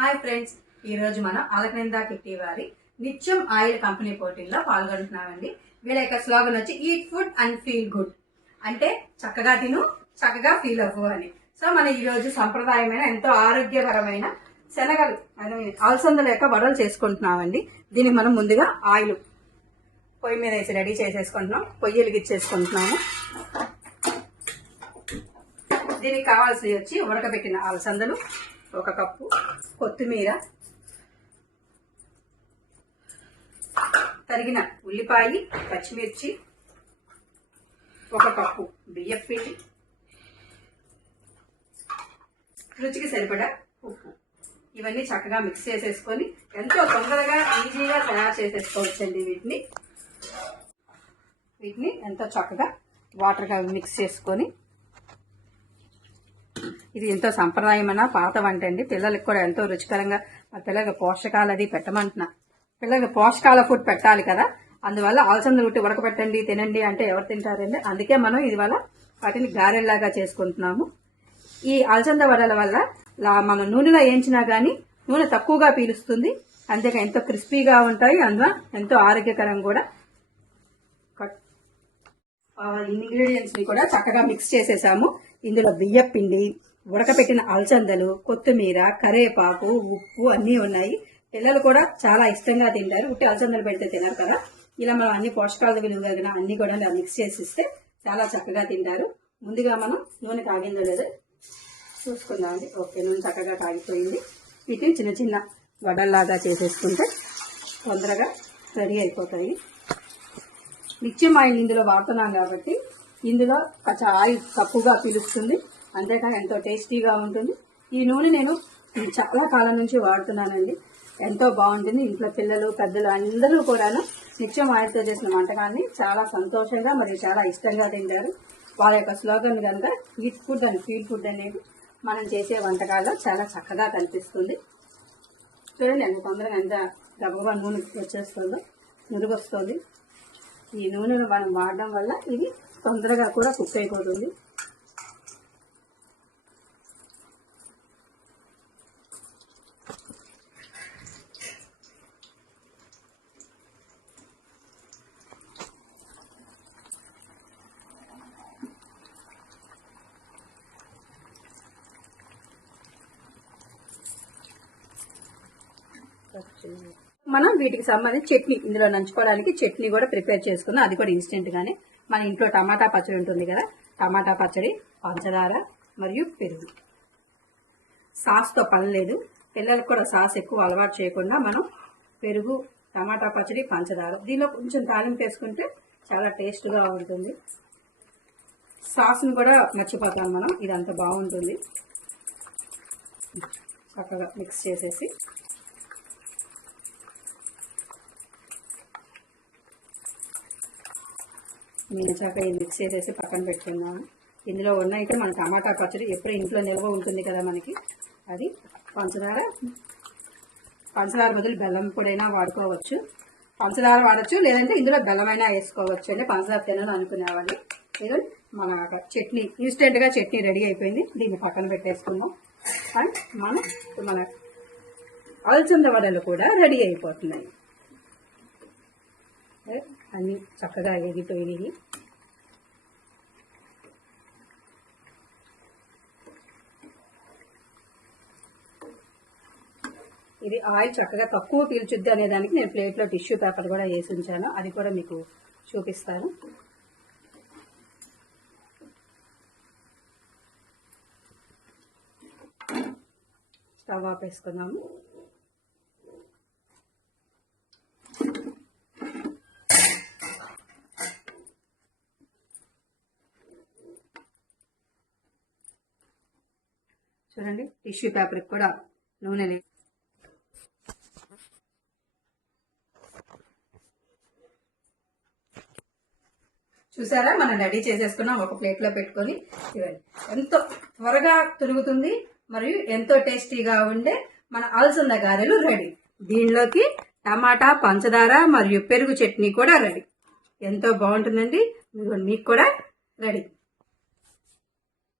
Hi friends, ఈ రోజు మనం అలకనందా కిట్టి వారి నిత్యం ఆయిల్ కంపెనీ పోటీల్లో పాల్గొంటున్నామండి. వీళ్ళ యొక్క స్లోగన్ వచ్చి eat food and feel good, అంటే చక్కగా తిను చక్కగా ఫీల్ అవ్వు అని. సో మనం ఈ రోజు సంప్రదాయమైన ఎంతో ఆరోగ్యకరమైన శనగలు అలసందల యొక్క వడలు చేసుకుంటున్నామండి. దీనికి మనం ముందుగా ఆయిల్ పొయ్యి మీద వేసి రెడీ చేసేసుకుంటున్నాం. పొయ్యి వెలిగించేసుకుంటున్నాము. దీనికి కావాల్సినవి వచ్చి ఉడకబెట్టిన అలసందలు 1 కప్పు, కొత్తిమీర, తరిగిన ఉల్లిపాయ, పచ్చిమిర్చి, 1 కప్పు బియ్యం పిండి, రుచికి సరిపడా ఉప్పు. ఇవన్నీ చక్కగా మిక్స్ చేసేసుకొని ఎంతో తొందరగా ఈజీగా తయారు చేసేసుకోవచ్చండి. వీటిని ఎంతో చక్కగా వాటర్గా మిక్స్ చేసుకొని, ఇది ఎంతో సంప్రదాయమైన పాత వంట అండి. పిల్లలకి కూడా ఎంతో రుచికరంగా, మా పిల్లలకి పోషకాలు అది పెట్టమంటున్నా. పిల్లలకి పోషకాల ఫుడ్ పెట్టాలి కదా, అందువల్ల అలసందలు ఉట్టి ఉడకబెట్టండి తినండి అంటే ఎవరు తింటారండి. అందుకే మనం ఇవాళ వాటిని గారెల్లాగా చేసుకుంటున్నాము. ఈ అలసంద వడల వల్ల మనం నూనెలో వేయించినా కానీ నూనె తక్కువగా పీలుస్తుంది. అంతేగా ఎంతో క్రిస్పీగా ఉంటాయి. అందులో ఎంతో ఆరోగ్యకరం కూడా. ఇంగ్రీడియంట్స్ ని కూడా చక్కగా మిక్స్ చేసేసాము. ఇందులో బియ్యం పిండి, ఉడకపెట్టిన అలసందలు, కొత్తిమీర, కరివేపాకు, ఉప్పు అన్నీ ఉన్నాయి. పిల్లలు కూడా చాలా ఇష్టంగా తింటారు. ఉట్టి అలసందలు పెడితే తినరు కదా. ఇలా మనం అన్ని పోషకాల విలువగిన అన్ని కూడా మిక్స్ చేసి ఇస్తే చాలా చక్కగా తింటారు. ముందుగా మనం నూనె కాగిందో లేదో చూసుకుందామండి. ఓకే, నూనె చక్కగా కాగిపోయింది. వీటిని చిన్న చిన్న వడల్లాగా చేసేసుకుంటే తొందరగా రెడీ అయిపోతాయి. నిత్యం ఆయిల్ ఇందులో వాడుతున్నాం కాబట్టి ఇందులో ఆయిల్ తక్కువగా పీలుస్తుంది. అంతేకాని ఎంతో టేస్టీగా ఉంటుంది. ఈ నూనె నేను చాలా కాలం నుంచి వాడుతున్నానండి. ఎంతో బాగుంటుంది. ఇంట్లో పిల్లలు పెద్దలు అందరూ కూడాను నిత్యం ఆయిల్తో చేసిన వంటకాన్ని చాలా సంతోషంగా మరియు చాలా ఇష్టంగా తింటారు. వాళ్ళ యొక్క స్లోగన్ కనుక eat food and feel food అనేది మనం చేసే వంటకాల్లో చాలా చక్కగా కనిపిస్తుంది. చూడండి ఎంత తొందరగా ఎంత గబగబా నూనె వచ్చేస్తుందో, నురుగు వస్తుంది. ఈ నూనెను మనం వాడడం వల్ల ఇది తొందరగా కూడా కుక్ అయిపోతుంది. మనం వీటికి సంబంధించి చట్నీ, ఇందులో నంచుకోవడానికి చట్నీ కూడా ప్రిపేర్ చేసుకున్నాం. అది కూడా ఇన్స్టెంట్ గానే. మన ఇంట్లో టమాటా పచ్చడి ఉంటుంది కదా, టమాటా పచ్చడి, పంచదార మరియు పెరుగు. సాస్తో పని లేదు. పిల్లలకు కూడా సాస్ ఎక్కువ అలవాటు చేయకుండా మనం పెరుగు, టమాటా పచ్చడి, పంచదార, దీనిలో కొంచెం తాలింపు వేసుకుంటే చాలా టేస్ట్గా ఉంటుంది. సాస్ను కూడా మర్చిపోతాం మనం. ఇదంతా బాగుంటుంది. చక్కగా మిక్స్ చేసేసి చక్కగా మిక్స్ చేసేసి పక్కన పెట్టుకున్నాము. ఇందులో ఉన్న ఇక్కడ మన టమాటా పచ్చడి ఎప్పుడు ఇంట్లో నిల్వ ఉంటుంది కదా మనకి. అది పంచదార బదులు బెల్లం పొడైనా వాడుకోవచ్చు. పంచదార వాడచ్చు, లేదంటే ఇందులో బెల్లమైనా వేసుకోవచ్చు అండి. పంచదార తినాలని అనుకునేవాళ్ళు. ఇదిగోండి మన చట్నీ, ఇన్స్టెంట్గా చట్నీ రెడీ అయిపోయింది. దీన్ని పక్కన పెట్టేసుకున్నాం. అండ్ మన అలసంద వడలు కూడా రెడీ అయిపోతున్నాయి. అన్నీ చక్కగా ఎగిపోయినాయి. ఇది ఆయిల్ చక్కగా తక్కువ పీల్చుద్ది అనేదానికి నేను ప్లేట్లో టిష్యూ పేపర్ కూడా వేసి ఉంచాను. అది కూడా మీకు చూపిస్తాను. స్టవ్ ఆపేసుకున్నాము. చూడండి, టిష్యూ పేపర్కి కూడా నూనె లేదు. చూసారా, మనం రెడీ చేసేసుకున్నాం. ఒక ప్లేట్లో పెట్టుకొని ఇవ్వండి. ఎంతో త్వరగా తిరుగుతుంది మరియు ఎంతో టేస్టీగా ఉండే మన అలసంద గారెలు రెడీ. దీనిలోకి టమాటా, పంచదార మరియు పెరుగు చట్నీ కూడా రెడీ. ఎంతో బాగుంటుందండి. మీకు కూడా రెడీ.